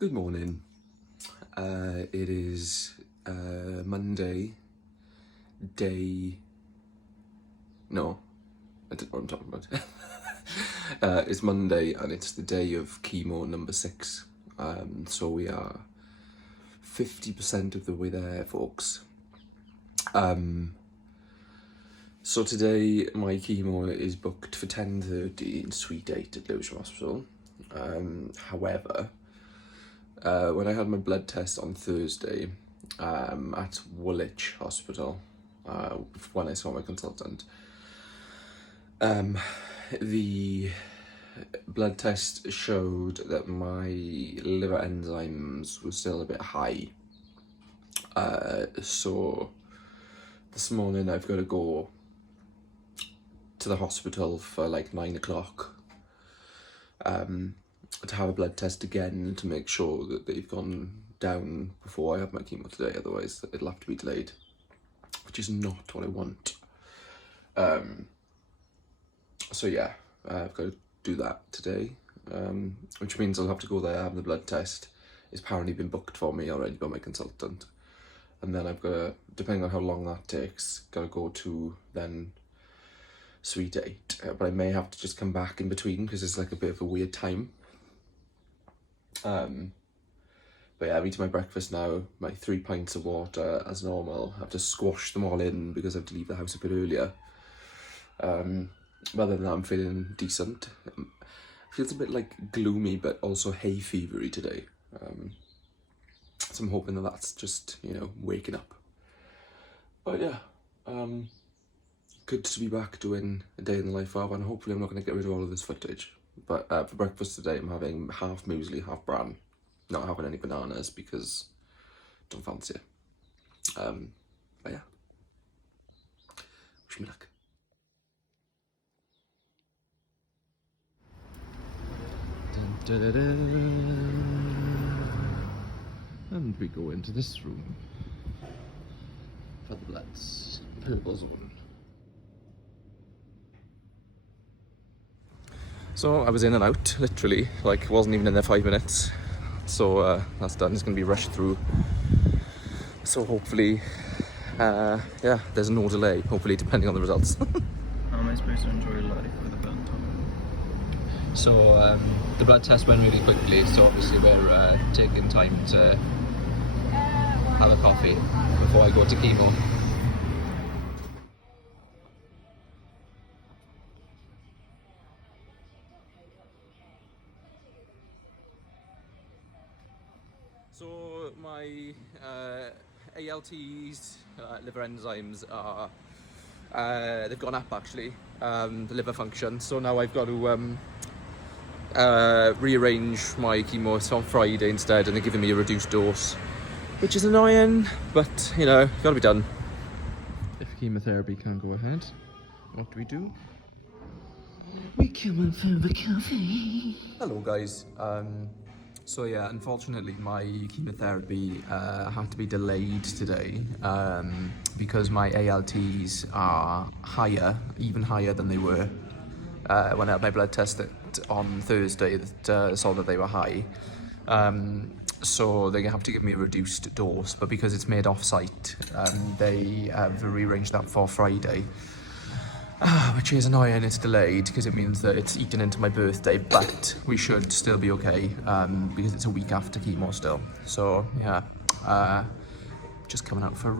Good morning. It is Monday, day... No, I don't know what I'm talking about. It's Monday and it's the day of chemo number 6. So we are 50% of the way there, folks. So today my chemo is booked for 10:30 in Suite 8 at Lewisham Hospital. However, when I had my blood test on Thursday at Woolwich Hospital, when I saw my consultant, the blood test showed that my liver enzymes were still a bit high. So this morning I've got to go to the hospital for like 9 o'clock to have a blood test again to make sure that they've gone down before I have my chemo today, otherwise it'll have to be delayed, which is not what I want. So yeah, I've got to do that today, which means I'll have to go there, have the blood test. It's apparently been booked for me already by my consultant, and then I've got to, depending on how long that takes, got to go to then Suite 8, but I may have to just come back in between because it's like a bit of a weird time. But yeah, I'm eating my breakfast now, my 3 pints of water as normal. I have to squash them all in because I have to leave the house a bit earlier. Other than that, I'm feeling decent. Feels a bit like gloomy, but also hay fevery today. So I'm hoping that that's just, waking up. But yeah, good to be back doing a day in the life of, and hopefully I'm not going to get rid of all of this footage. But for breakfast today, I'm having half muesli, half bran. Not having any bananas because I don't fancy it. But yeah, wish me luck. Dun, da, da, da. And we go into this room for the bloods. Purple zone. So I was in and out, literally, like wasn't even in there 5 minutes. So that's done, it's going to be rushed through. So hopefully, yeah, there's no delay, hopefully, depending on the results. How am I supposed to enjoy life with a burnt tongue? So the blood test went really quickly, so obviously we're taking time to have a coffee before I go to chemo. So my ALTs, liver enzymes are, they've gone up actually, the liver function. So now I've got to rearrange my chemo on Friday instead, and they're giving me a reduced dose, which is annoying, but gotta be done. If chemotherapy can't go ahead, what do? We come for the coffee. Hello guys. So yeah, unfortunately my chemotherapy had to be delayed today because my ALTs are higher, even higher than they were when I had my blood test on Thursday that saw that they were high. So they have to give me a reduced dose, but because it's made off-site, they have rearranged that for Friday. Which is annoying, it's delayed because it means that it's eaten into my birthday, but we should still be okay because it's a week after chemo still. So yeah, just coming out for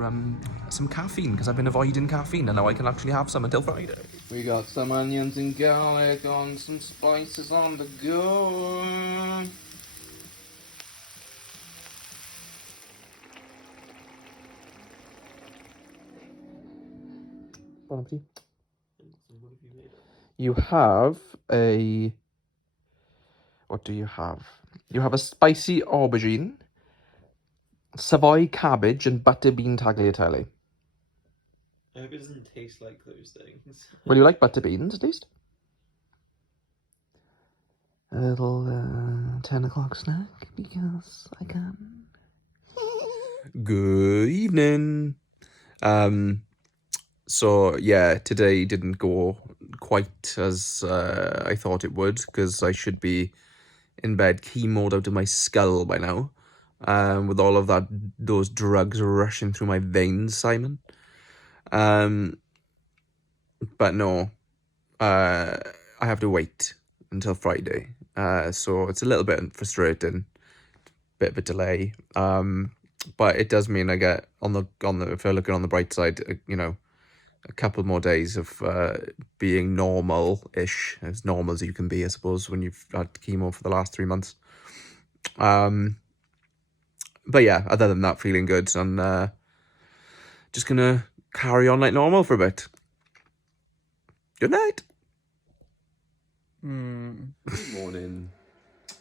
some caffeine because I've been avoiding caffeine and now I can actually have some until Friday. We got some onions and garlic on some spices on the go. Bon appetit. You have a... What do you have? You have a spicy aubergine, Savoy cabbage, and butter bean tagliatelle. I hope it doesn't taste like those things. Well, you like butter beans, at least? A little 10 o'clock snack, because I can. Good evening. So yeah, today didn't go quite as I thought it would, because I should be in bed, chemoed out of my skull by now, with all of those drugs rushing through my veins, Simon. But no, I have to wait until Friday. So it's a little bit frustrating, bit of a delay. But it does mean I get if I'm looking on the bright side, you know, a couple more days of being normal-ish, as normal as you can be, I suppose, when you've had chemo for the last 3 months. But yeah, other than that, feeling good, and just gonna carry on like normal for a bit. Good night. Good morning.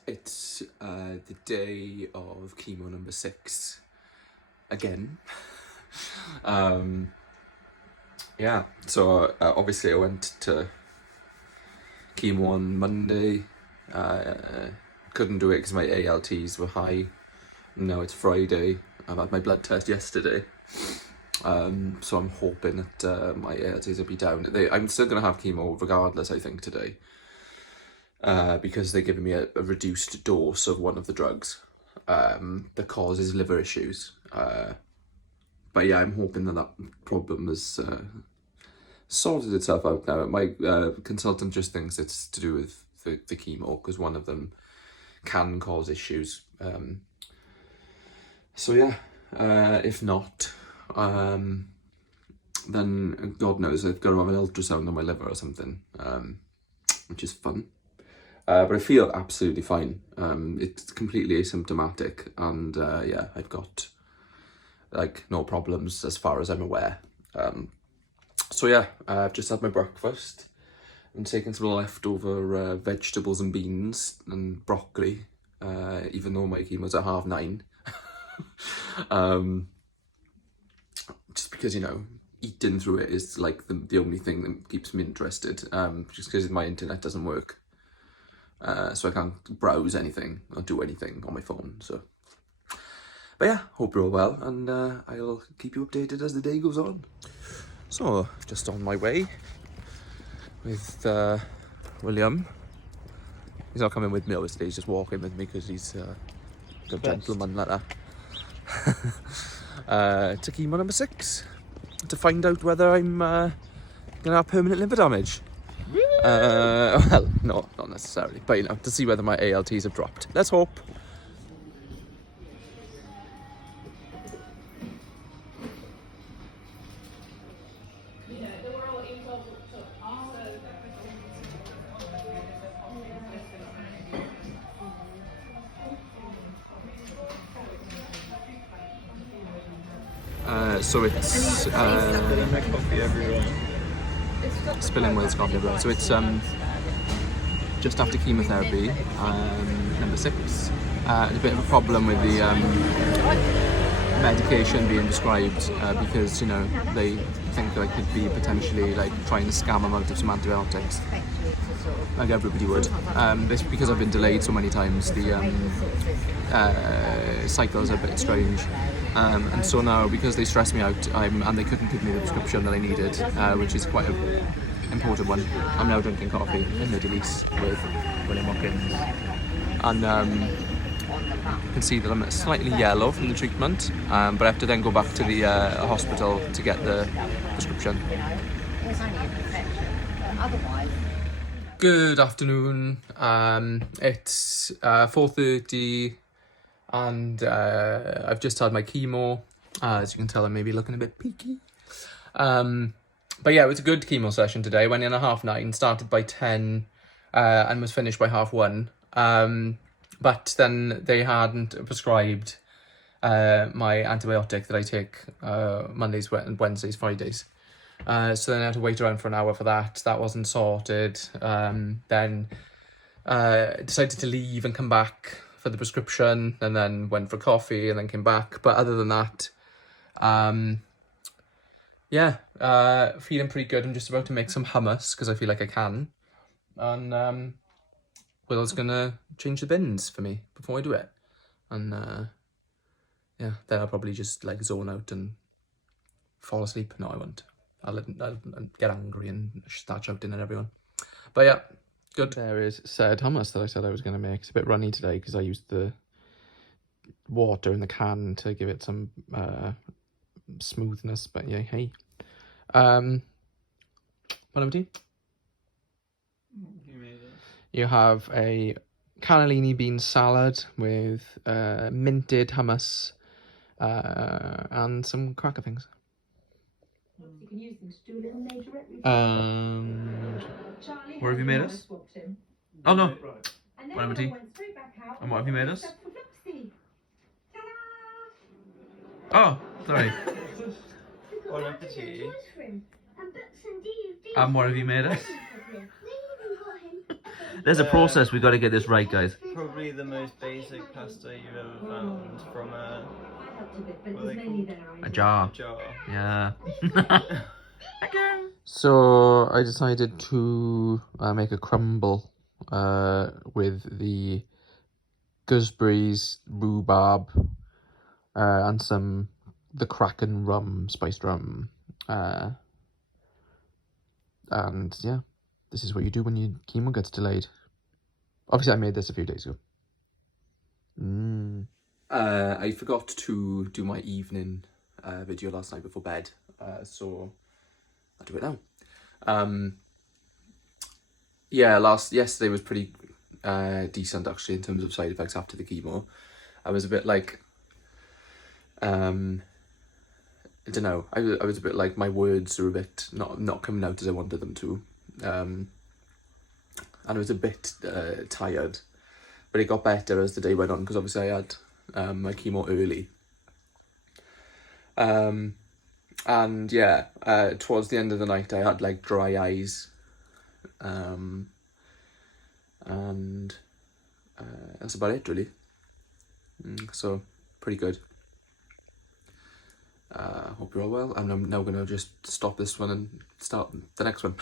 It's the day of chemo number 6 again. Yeah, so obviously I went to chemo on Monday. Couldn't do it because my ALTs were high. Now it's Friday. I've had my blood test yesterday. So I'm hoping that my ALTs will be down. I'm still going to have chemo regardless, I think, today. Because they're giving me a reduced dose of one of the drugs that causes liver issues. But yeah, I'm hoping that problem has sorted itself out now. My consultant just thinks it's to do with the chemo, because one of them can cause issues. So yeah, if not, then God knows, I've got to have an ultrasound on my liver or something, which is fun. But I feel absolutely fine. It's completely asymptomatic, and yeah, I've got like no problems as far as I'm aware. So yeah, I've just had my breakfast. I'm taking some leftover vegetables and beans and broccoli, even though my chemo's at 9:30. Just because, you know, eating through it is like the only thing that keeps me interested, just because my internet doesn't work. So I can't browse anything or do anything on my phone, so. But yeah, hope you're all well, and I'll keep you updated as the day goes on. So, just on my way with William. He's not coming with me, obviously, he's just walking with me because he's a good gentleman like that. To chemo number 6 to find out whether I'm gonna have permanent liver damage. Well, no, not necessarily, but you know, to see whether my ALTs have dropped. Let's hope. So it's spilling Will's coffee everywhere. So it's just after chemotherapy, number 6. A bit of a problem with the medication being prescribed, because, you know, they think that I could be potentially like trying to scam them out of some antibiotics, like everybody would. This, because I've been delayed so many times, the cycles are a bit strange. And so now, because they stressed me out, and they couldn't give me the prescription that I needed, which is quite an important one, I'm now drinking coffee in the Delise with William Watkins. And you can see that I'm slightly yellow from the treatment, but I have to then go back to the hospital to get the prescription. Good afternoon. It's 4:30. And I've just had my chemo. As you can tell, I'm maybe looking a bit peaky. But yeah, it was a good chemo session today. Went in at 9:30, started by 10, and was finished by 1:30. But then they hadn't prescribed my antibiotic that I take Mondays, Wednesdays, Fridays. So then I had to wait around for an hour for that. That wasn't sorted. Then decided to leave and come back for the prescription, and then went for coffee and then came back. But other than that, yeah, feeling pretty good. I'm just about to make some hummus because I feel like I can. And Will's gonna change the bins for me before I do it. And yeah, then I'll probably just like zone out and fall asleep. No, I won't. I'll get angry and start shouting at everyone. But yeah, Good. There is said hummus that I said I was going to make. It's a bit runny today because I used the water in the can to give it some smoothness, but yeah, hey. Bon appetit. You made it. You have a cannellini bean salad with minted hummus and some cracker things. You can use them to do a little majorette review. What have you made us? Oh no. And Bon appetit. went straight back out. And what have you made us? Ta-da! Oh, sorry. Bon appetit. And what have you made us? There's a process, we got to get this right, guys. Probably the most basic pasta you've ever found from a... what are they called? A jar. A jar. Yeah. So I decided to make a crumble with the gooseberries, rhubarb, and the Kraken rum, spiced rum. And yeah, this is what you do when your chemo gets delayed. Obviously, I made this a few days ago. I forgot to do my evening video last night before bed, so I'll do it now. Yeah, yesterday was pretty decent actually in terms of side effects after the chemo. I was a bit like, I don't know. I was a bit like my words are a bit not coming out as I wanted them to, and I was a bit tired, but it got better as the day went on because obviously I had my chemo early. And yeah, towards the end of the night I had like dry eyes, and that's about it really. So pretty good. Hope you're all well. And I'm now gonna just stop this one and start the next one.